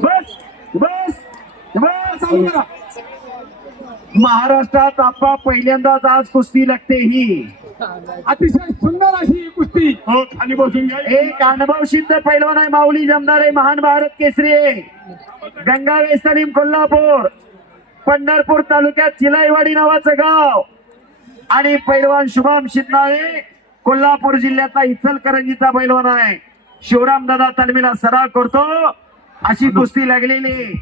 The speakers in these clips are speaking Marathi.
बस बस बस. महाराष्ट्रात आपा पहिल्यांदाच आज कुस्ती लागते ही. अतिशय सुंदर अशी ही कुस्ती. हो खाली बसून घ्या. एक अनुभव सिद्ध पैलवान आहे माऊली जमणारे महान भारत केसरी आहे. गंगावे सलीम कोल्हापूर पंढरपूर तालुक्यात चिलाईवाडी नावाचं गाव. आणि पैलवान शुभम शिंदे कोल्हापूर जिल्ह्यातला इचलकरंजीचा पैलवान आहे. शिवराम दादा तालमीला सराव करतो. अशी कुस्ती लागलेली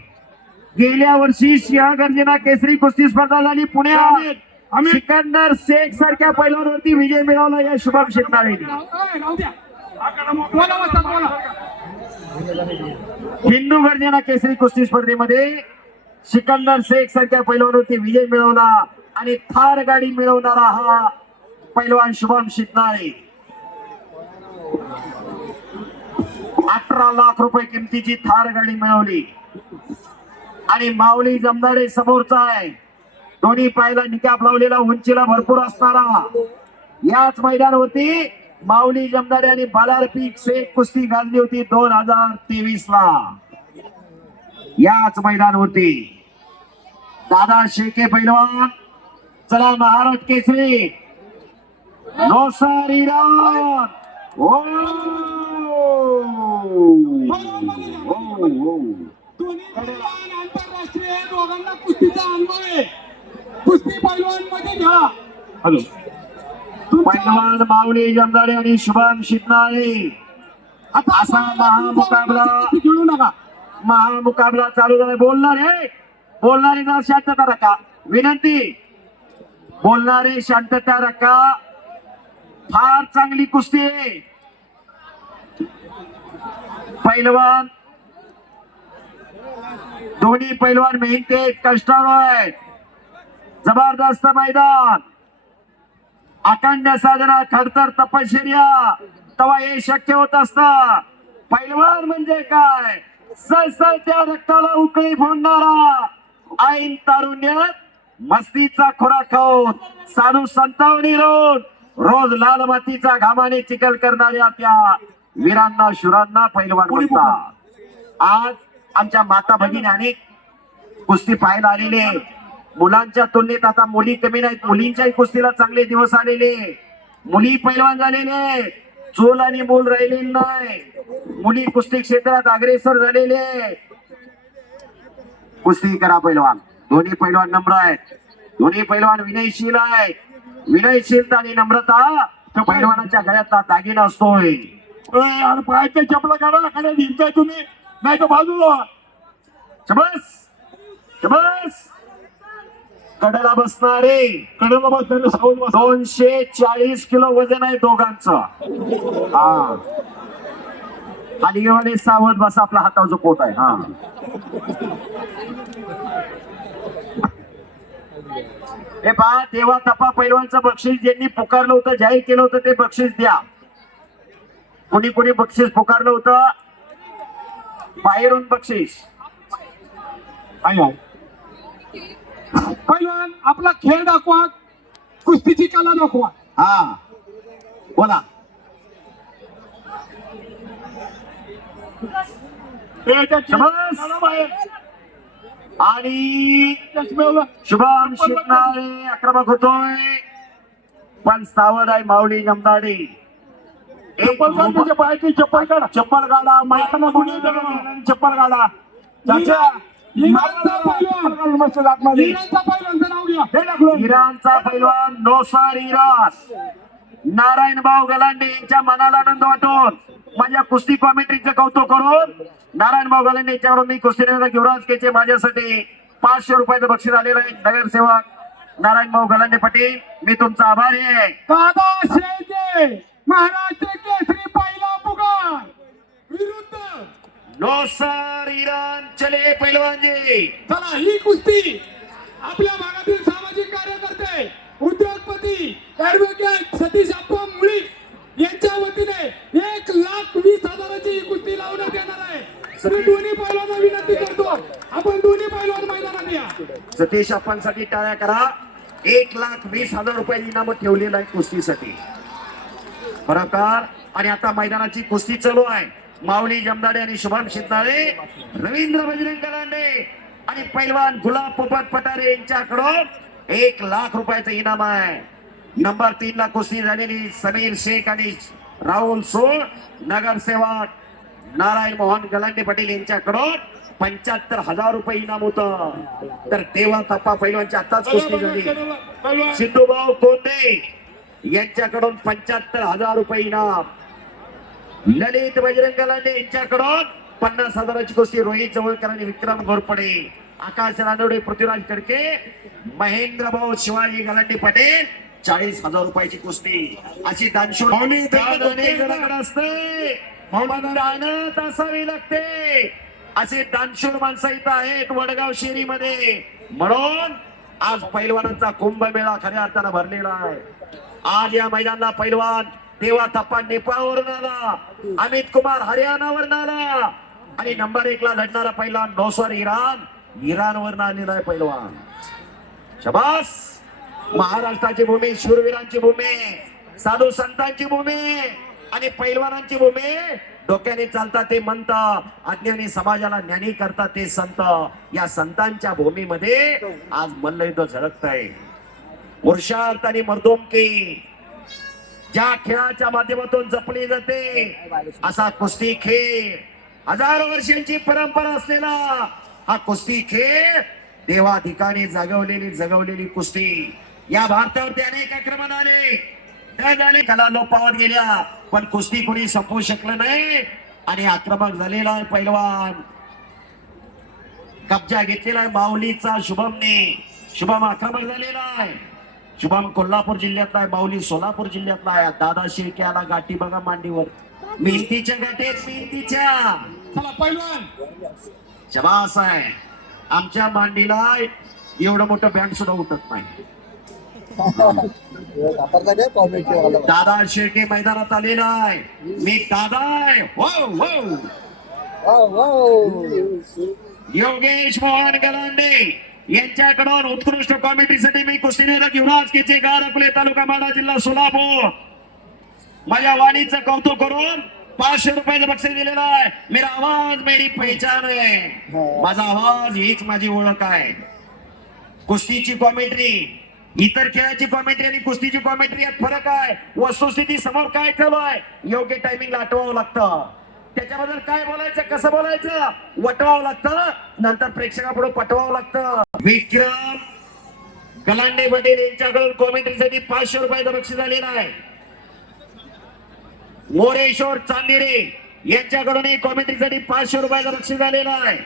गेल्या वर्षी सिंहगर्जना केसरी कुस्ती स्पर्धा झाली. पुण्यात सिकंदर शेख सारख्या पैलवानवरती विजय मिळवला. या शुभम बोला हिंदू गर्जना केसरी कुस्ती स्पर्धेमध्ये सिकंदर शेख सारख्या पैलवानवरती विजय मिळवला आणि थार गाडी मिळवणारा हा पैलवान शुभम शितनाळे अठरा लाख रुपये किमतीची थार गाडी मिळवली. आणि माऊली जमदाडे समोरचा आहे. दोन्ही पायला निकाप लावलेला उंचीला भरपूर असणारा याच मैदानावरती माऊली जमदाडे आणि बालारपीक पीक शेख कुस्ती गाजली होती दोन हजार तेवीस ला याच मैदानावरती. दादा शेके पैलवान चला महाराज केसरी. नोसार इराण ओ हो! आंतरराष्ट्रीय दोघांना कुस्तीचा अनुभव आहे कुस्ती पैलवानमध्ये घ्या हॅलो पैलवान माऊली जमदाडे आणि शुभम शितनाळे असा महामुकाबला- खेळू नका महामुकाबला चालू झाला. बोलणारे बोलणारे जरा शांतता रखा. विनंती बोलणारे शांतता रखा. फार चांगली कुस्ती आहे. पैलवान. दोन्ही पैलवान मेहनते कष्टाळू आहेत जबरदस्त मैदान. अखंड साधना खडतर तपश्चर्या. तेव्हा हे शक्य होत असत. पैलवान म्हणजे काय? सळसळत्या रक्ताला उकळी फोडणारा. ऐन तारुण्यात मस्तीचा खुराक खाऊन साधू संतावणी रोज लाल मातीचा घामाने चिखल करणाऱ्या त्या वीरांना शुरांना पैलवान म्हणतात आज आमच्या माता भगिनी अनेक कुस्ती पाहायला आलेले मुलांच्या तुलनेत आता मुली कमी नाहीत. मुलींच्याही कुस्तीला चांगले दिवस आलेले मुली पैलवान झालेले चोल आणि मूल राहिले नाही. मुली कुस्ती क्षेत्रात अग्रेसर झालेले कुस्ती करा पैलवान. दोन्ही पैलवान नम्र आहेत. दोन्ही पैलवान विनयशील आहे विनयशीलता आणि नम्रता त्या पैलवानाच्या गळ्यातला दागिना असतोय. ओय, पायाच्या चपला काढा खाली हिंडताय तुम्ही. नाही तर बाजूला शबस. शबस. कडेला बसणारे कडेला बसलेले सावध दोनशे चाळीस किलो वजन आहे दोघांचं. हा. अलीगेवाले सावध बसा आपल्या हातावरचं पोट आहे. हा. हे पहा देवा तपा पैलवानचं बक्षीस ज्यांनी पुकारलं होतं जाहीर केलं होतं ते बक्षीस द्या. कोणी कोणी बक्षीस पुकारलं होतं? बाहेरून बक्षीस. पैलवान आपला खेळ दाखवा. कुस्तीची कला दाखवा. हा. बोला. आणि. शुभम शिकणारे आक्रमक होतोय. पण सावध आहे माऊली जमदाडे. चप्पल काढ त्याच्या पायाची चप्पल काढा चप्पल काढा. मायाला गुन्हे. चप्पल काढा. चाचा इराणचा पैलवान नोसार इराण नारायण भाऊ गलांडे यांच्या मनाला आनंद वाटून माझ्या कुस्ती कॉमेंट्रीचं कौतुक करून नारायण भाऊ गलांडे यांच्याकडून मी कुस्ती युवराज केचे माझ्यासाठी पाचशे रुपयाचं बक्षीस आलेलं आहे. नगरसेवक नारायण भाऊ गलांडे पाटील मी तुमचा आभारी आहे. महाराष्ट्र केसरी पहिला पुकार. विरुद्ध. नोसार इराण. चले पैलवानजी. चला ही कुस्ती आपल्या भागातील सामाजिक कार्यकर्ते उद्योगपती ऍडव्होकेट सतीश अप्पा मुळीक यांच्या वतीने एक लाख वीस हजाराची ही कुस्ती लावण्यात येणार आहे. मी दोन्ही पैलवांना विनंती करतो आपण दोन्ही पैलवान मैदानात या. सतीशसाठी टाळ्या करा. एक लाख वीस हजार रुपयाची इनामं ठेवलेलं आहे कुस्तीसाठी. बरोबर आणि आता मैदानाची कुस्ती चालू आहे. माऊली जमदाडे आणि शुभम शिंदाळे रवींद्र बजरंग गलांडे आणि पैलवान गुलाब पोपट पटारे यांच्याकडून एक लाख रुपयाचं इनाम आहे. नंबर तीन ला कुस्ती झालेली समीर शेख आणि राहुल सोळ नगरसेवक नारायण मोहन गलांडे पाटील यांच्याकडून पंच्याहत्तर हजार रुपये इनाम होत. तर देवा तप्पा पैलवानची आताच कुस्ती झाली. सिद्धूभाऊ कोंडे यांच्याकडून पंच्याहत्तर हजार रुपये इनाम. ललित बजरंग लांडे यांच्याकडून पन्नास हजाराची कुस्ती रोहित जवळकर आणि विक्रम घोरपडे आकाश रानवडे पृथ्वीराज कडके महेंद्र भाऊ शिवाजी गलांडे पटेल चाळीस हजार रुपयाची कुस्ती. अशी दानशूर असावी लागते. असे दानशूर माणसं इथं आहेत वडगाव शेरीमध्ये. म्हणून आज पैलवानांचा कुंभमेळा खऱ्या अर्थानं भरलेला आहे. आज या मैदानाला पैलवान देवा तप्पा नेपाळवरून आला. अमित कुमार हरियाणावरून आला. आणि नंबर एक ला लढणारा पैलवान नौसर इराण. इराणवरून आलेला आहे पैलवान. शबास! महाराष्ट्राची भूमी शूरवीरांची भूमी साधू संतांची भूमी आणि पैलवानांची भूमी. डोक्याने चालतात ते मंत अज्ञानी समाजाला ज्ञानी करतात ते संत. या संतांच्या भूमीमध्ये आज मल्लयुद्ध झळकत आहे पुरुषार्थ आणि मर्दोमकी ज्या खेळाच्या माध्यमातून जपली जाते असा कुस्ती खेळ हजारो वर्षांची परंपरा असलेला हा कुस्ती खेळ देवा ठिकाणी जागवलेली जगवलेली कुस्ती. या भारतावरती अनेक आक्रमण आले. झाले कला लोपावत गेल्या पण कुस्ती कोणी संपवू शकलं नाही आणि आक्रमक झालेला आहे पैलवान. कब्जा घेतलेला आहे माऊलीचा शुभमने. शुभम आक्रमक झालेला आहे. शुभम कोल्हापूर जिल्ह्यातला आहे माऊली सोलापूर जिल्ह्यातला आहे. दादा शेख याला गाठी बघा मांडीवर. मेहनतीच्या गाठीत मेहनतीच्या चला पैलवान. शबास आहे आमच्या मांडीला एवढं मोठं बँड सुद्धा उठत नाही. दादा शेळके मैदानात आलेला आहे. मी दादा आहे. हो हो योगेश मोहन गलांडे. यांच्याकडून उत्कृष्ट कॉमेडीसाठी मी कुस्तीनगर युवराज केचेगार अकोले तालुका माडा जिल्हा सोलापूर. माझ्या वाणीचं कौतुक करून पाचशे रुपयाचं बक्षीस दिलेलं आहे. मेरा आवाज मेरी पहचान आहे माझा आवाज हीच माझी ओळख आहे. कुस्तीची कॉमेंट्री इतर खेळाची कॉमेंट्री आणि कुस्तीची कॉमेंट्री यात फरक आहे. वस्तुस्थिती समोर काय चालू आहे योग्य टायमिंगला आठवावं लागतं. त्याच्याबद्दल काय बोलायचं कसं बोलायचं? वटवावं लागतं. नंतर प्रेक्षकापुढे पटवावं लागतं. विक्रम गलांडे पटेल यांच्याकडून कॉमेंट्रीसाठी पाचशे रुपयाचं बक्षीस झालेलं आहे मोरेश्वर चांदिरे यांच्याकडून कॉमेंट्रीसाठी पाचशे रुपयाचं बक्षीस झालेलं आहे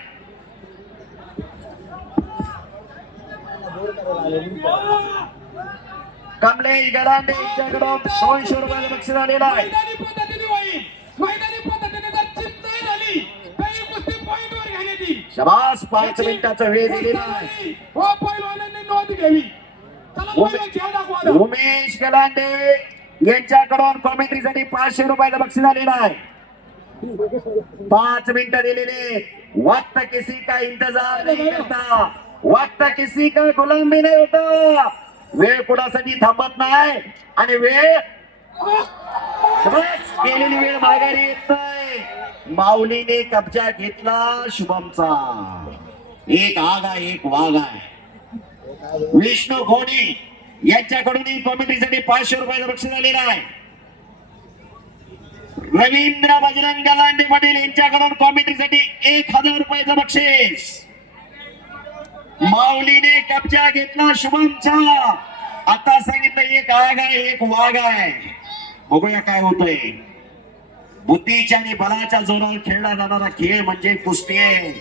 कमलेश गलांडे यांच्याकडून दोनशे रुपयाचं बक्षीस झालेलं आहे शबास पाच मिनिटाचा वेळ दिलेला आहे. हो पैलवानांनी नोंद घ्यावी. चला पैलवान खेळ दाखवा आता. उमेश गलांडे यांच्याकडून कॉमेंट्रीसाठी पाचशे रुपयाचं बक्षीस आलेलं आहे. पाच मिनिटं दिलेले वक्त किसी का इंतजार नहीं करता. वक्त किसी का गुलामी नाही होता. वेळ कुणासाठी थांबत नाही. आणि वेळ बस, गेलेली वेळ माघारी येत नाही. माऊलीने कब्जा घेतला शुभमचा. एक आग आहे एक वाघ आहे. विष्णू घोडे यांच्याकडून कॉमेडीसाठी पाचशे रुपयाचं बक्षीस झालेलं आहे. रवींद्र बजरंग गलांडे पाटील यांच्याकडून कॉमेडीसाठी एक हजार रुपयाचं बक्षीस. माऊलीने कब्जा घेतला शुभमचा. आता सांगितलं एक आग आहे एक वाघ आहे. बघूया काय होतंय. बुद्धीच्या आणि बलाच्या जोरावर खेळला जाणारा खेळ म्हणजे कुस्ती आहे.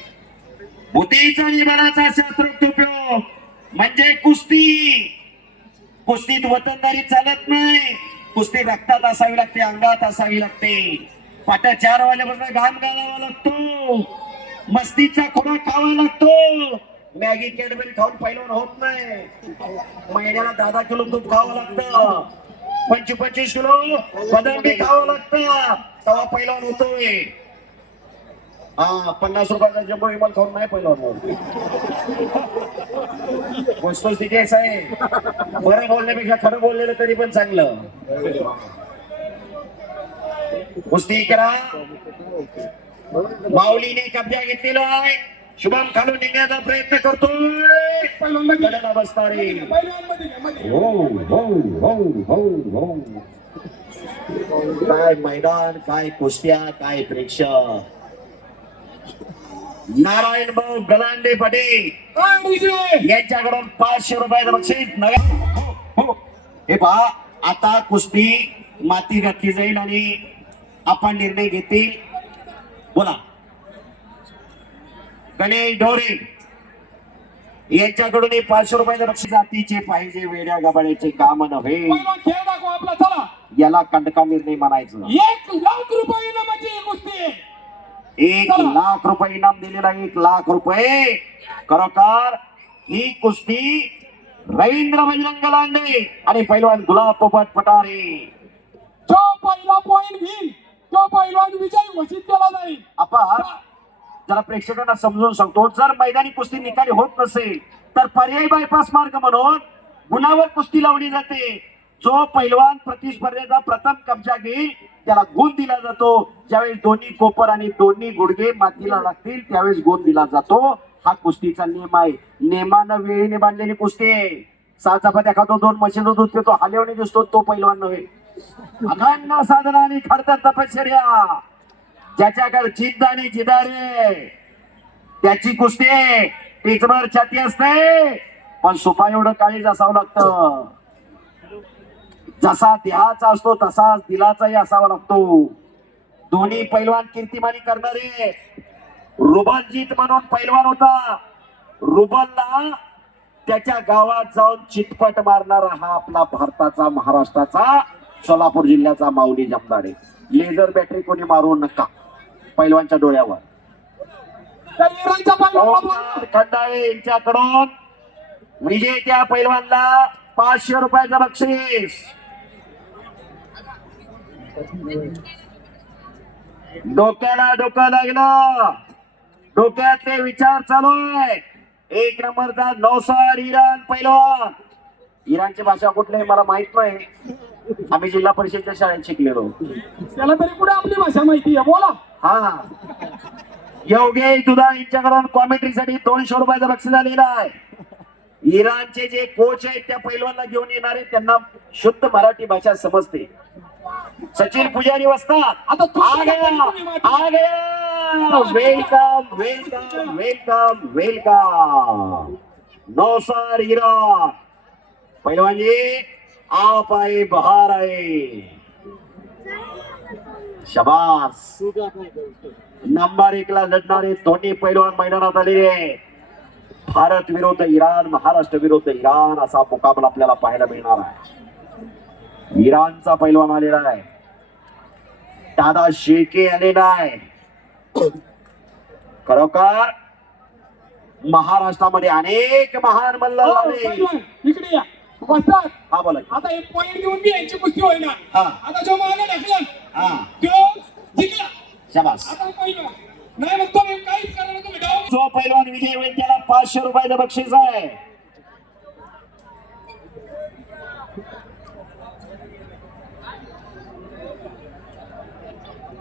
बुद्धीचा आणि बलाचा शास्त्रोक्त उपयोग म्हणजे कुस्ती. कुस्तीत वतनदारी चालत नाही. कुस्ती रक्तात असावी लागते अंगात असावी लागते. पाट्या चार वाजल्यापासून घाम घालावा लागतो. मस्तीचा खोडा खावा लागतो. मॅगी कॅडबरी खाऊन पहिलवान होत नाही. महिन्याला दहा दहा किलो दूध खावं लागतं. पंचवीस पंचवीस किलो बदाम बी खावं लागतं. तेव्हा पहिलवान होतोय. हा पन्नास रुपयाचा जम्बो विमान खाऊन नाही पहिलवान वस्तुस्थिती असं आहे बरं बोलण्यापेक्षा खरं बोललेलं तरी पण चांगलं. कुस्ती करा. माऊलीने कब्जा घेतलेला आहे. शुभम खालून निघण्याचा प्रयत्न करतोय. पहिल्यांदा बसणारे हो हो हो हो हो काय मैदान काय कुस्त्या काय प्रेक्षक? नारायण भाऊ गलांडे पटेल. यांच्याकडून पाचशे रुपयाचं बक्षीस नव्या हो, हो. हे पहा आता कुस्ती माती घातली जाईल आणि आपण निर्णय घेतील. बोला. गणेश ढोरे. यांच्याकडून हे पाचशे रुपयाचं बक्षीस जातीचे पाहिजे वेड्या गबाड्याचे काम नव्हे. पहिला खेळ दाखव आपला चला. याला कंडका निर्णय म्हणायचं. एक लाख रुपये इनामाची ही कुस्ती आहे. एक लाख रुपये इनाम दिलेला एक लाख रुपये. खरोखर ही कुस्ती रवींद्र बजरंग लांडे आणि पैलवान गुलाब पोपट पटारे जो पहिला पॉइंट घेईल तो पहिलवान विजय घोषित केला जाईल. आपण जरा प्रेक्षकांना समजून सांगतो. जर मैदानी कुस्ती निकाली होत नसेल तर पर्यायी बायपास मार्ग म्हणून गुणावर कुस्ती लावली जाते. जो पैलवान प्रतिस्पर्धेचा प्रथम कब्जा घेईल त्याला गुण दिला जातो. ज्यावेळेस दोन्ही कोपर आणि दोन्ही गुडघे मातीला लागतील त्यावेळेस गुण दिला जातो. हा कुस्तीचा नियम आहे. नियमानं वेळीने बांधलेली कुस्ती आहे. सात चपात्या खातो दोन मशीन दूध पितो हालेवणी दिसतो तो पैलवान नव्हे. अखंड साधना आणि खडतर तपश्चर्या. ज्याच्याकडे जिद्द आणि जिदारे त्याची कुस्ती आहे. छाती असते. पण सुपा एवढं काळीज असावं लागतं. जसा देहाचा असतो तसाच दिलाचाही असावा लागतो. दोन्ही पैलवान कीर्तिमानी करणारे. रुबलजीत म्हणून पैलवान होता. रुबलला त्याच्या गावात जाऊन चितपट मारणारा हा आपला भारताचा महाराष्ट्राचा सोलापूर जिल्ह्याचा माऊली जमदाडे. लेझर बॅटरी कोणी मारू नका. पैलवानच्या डोळ्यावर. खंडाळे यांच्याकडून विजेत्या पैलवानला पाचशे रुपयाचं बक्षीस. डोक्याला डोकं लागलं. डोक्यातले विचार चालू आहे एक नंबरचा नौसार इराण पैलवान. इराणची भाषा कुठली मला माहीत नाही. आम्ही जिल्हा परिषदच्या शाळेत शिकलेलो. त्याला तरी कुठे आपली भाषा माहिती आहे बोला. हा. योगेश दुधा यांच्याकडून कॉमेंट्रीसाठी दोनशे रुपयाचं बक्षीस आलेलं आहे. इराणचे जे कोच आहेत त्या पैलवानला घेऊन येणार आहेत. त्यांना शुद्ध मराठी भाषा समजते. सचिन पुजारी वसतात. आता तू आ गया आ गया वेलकम वेलकम वेलकम वेलकम नौसर इराण पैलवान जी आप आए बहार आए शबास नंबर एक ला लढणारे दोन्ही पैलवान मैदानात आलेले भारत विरुद्ध इराण महाराष्ट्र विरुद्ध इराण असा मुकाबला आपल्याला पाहायला मिळणार आहे इराणचा पैलवान आलेला आहे दादा शेके आलेला आहे खरोखर महाराष्ट्रामध्ये अनेक महान मल्ल आले इकडे या बसतात हा बोला आता एक पॉइंट घेऊन बी यांची कुस्ती होईना. हा. आता जो मागे ढकला हा. तो जिंकला. शबास. आता पहिलवान नाही मग तुम्ही काहीच करा ना तुम्ही डाव जो पैलवान विजय होईल त्याला पाचशे रुपयाचं बक्षीस आहे.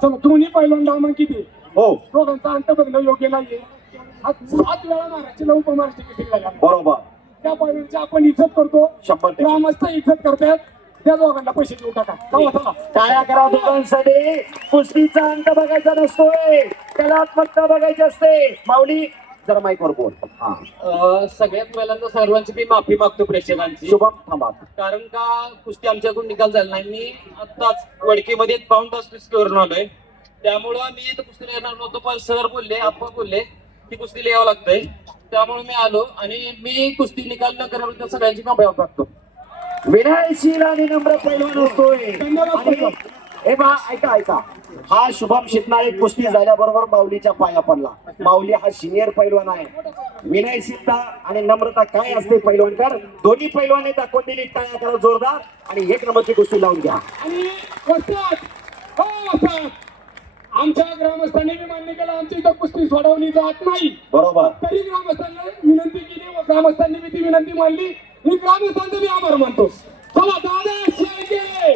चला दोन्ही पहिलवान डाव किती हो. दोघांचा अंत बघणं योग्य नाहीये. हा सात वेळा महाराष्ट्राला उपमहाराष्ट्र झाला बरोबर. त्या पहिल्यांची आपण इज्जत करतो. शंभर टक्के. ग्रामस्थ इज्जत करतात. त्या दोघांना पैसे देऊ टाका. चला चला टाळ्या करा दोघांसाठी? कुस्तीचा अंत बघायचा नसतोय. कलात्मकता बघायची असते. माऊली जरा माईकवर बोल. हा. अ, सगळ्यात पहिल्यांदा सर्वांची मी माफी मागतो प्रेक्षकांची. शुभम थांबा कारण का कुस्ती आमच्याकडून निकाल झाला नाही. मी आत्ताच वडकीमध्ये पाऊन तास कुस्ती करून आलोय. त्यामुळं मी इथं कुस्तीला येणार नव्हतो पण सर बोलले आप्पा बोलले की कुस्तीला यावं लागतंय. त्यामुळे मी आलो आणि मी कुस्ती निकाल न करण्याबद्दल सगळ्यांची कंपया टाकतो विनयशील आणि नम्र पैलवान असतोय. हे बा ऐका ऐका. हा शुभम शिकणारे कुस्ती झाल्याबरोबर माऊलीच्या पाया पडला. माऊली हा सिनियर पैलवान आहे. विनयशीलता आणि नम्रता काय असते पैलवानकर दोन्ही पैलवाने दाखवून दिली टाळ्या करा जोरदार. आणि एक नंबरची कुस्ती लावून घ्या. आणि हो आमच्या ग्रामस्थांनी मी मान्य केलं आमच्या इथं कुस्ती सोडवली जात नाही. बरोबर. तरी ग्रामस्थांना विनंती केली व ग्रामस्थांनी मी ती विनंती मानली मी ग्रामस्थांचे मी आभार मानतो. चला दादा शेळके